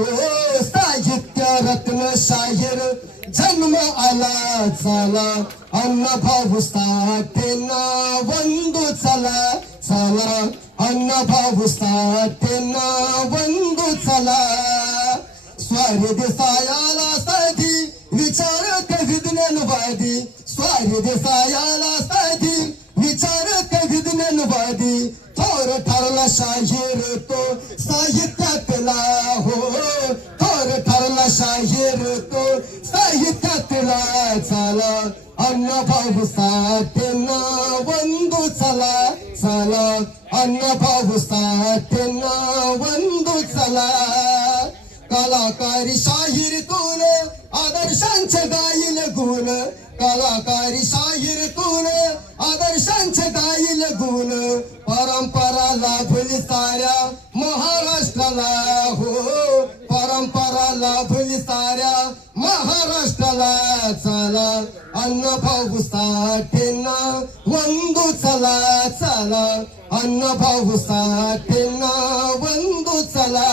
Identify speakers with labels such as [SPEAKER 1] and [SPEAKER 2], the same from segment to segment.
[SPEAKER 1] हो साहित्य रत्न शाहीर जन्म आला चला अन्न भाऊ साठेना वंदू चला चला. अन्न भाऊ साठेना वंदू चला. स्वारी देसायाला साधी विचार विज्ञानवादी. स्वारी देसायाला साधी विचार ठरला तो साहित्यातला चला. अन्न भाऊ साठेना वंदू चला चला. अन्न भाऊ साठेना वंदू चला. कलाकारी शाहीर कोण आदर्शांचे गाईल गुण. कलाकारी शाहीर कोण आदर्शांचे गाईल गुण. परंपरा लाभली साऱ्या महाराष्ट्राला. महाराष्ट्राला चला अन्न भाऊ साठेना वंदू चला चला. अन्न भाऊ साठेना वंदू चला.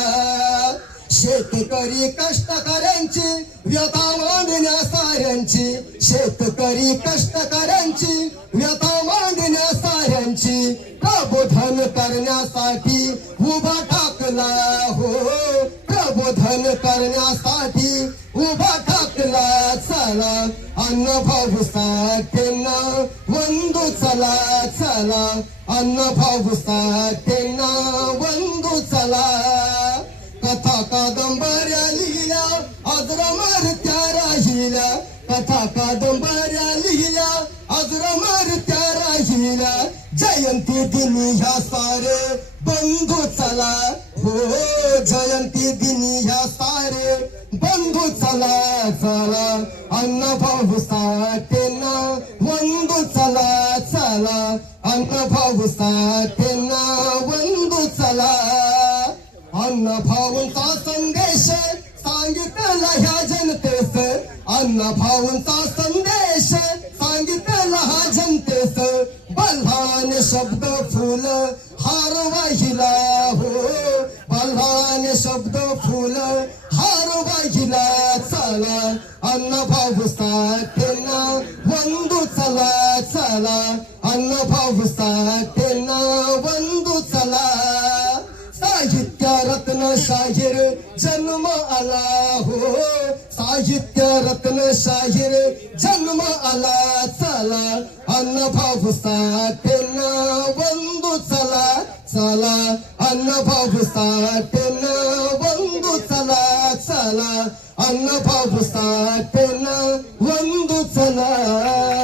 [SPEAKER 1] शेतकरी कष्टकऱ्यांची व्यथा मांडण्या साऱ्यांची शेतकरी कष्टकऱ्यांची व्यथा मांडण्या साऱ्यांची प्रबोधन करण्यासाठी उभा टाकला हो. प्रबोधन करण्यासाठी टाकला चला अन्न भाऊ साठेना वंदू चला चला. अन्न भाऊ साठेना वंदू चला. कथा कादंबऱ्या लिहिल्या अजरमर त्या राहिल्या कथा कादंबऱ्या लिहिल्या अजरमर त्या राहिल्या जयंती दिनी ह्या सारे बंधू चला. हो जयंती दिनी ह्या सारे बंधू चला. चला ಅನ್ನ भाऊ साठेना वंदू चला चला. अन्न भाऊ साठेना वंदू चला. अन्न भाऊंचा संदेश सांगितलं ह्या जनतेस. अन्न भाऊंचा संदेश सांगितला हा जनतेस. बल्हान शब्द फुल हार वाहिला. चला अन्न भाऊ साठेना वंदू चला चला. अन्न भाऊ साठेना वंदू चला. साहित्य रत्न शाहीर जन्म आला हो. साहित्य रत्न शाहीर जन्म आला चला. अन्न भाऊ साठेना वंदू चला चला. अन्न भाऊ साठेना वंदू चला चला अन्न भाऊ साठेना वंदू चला.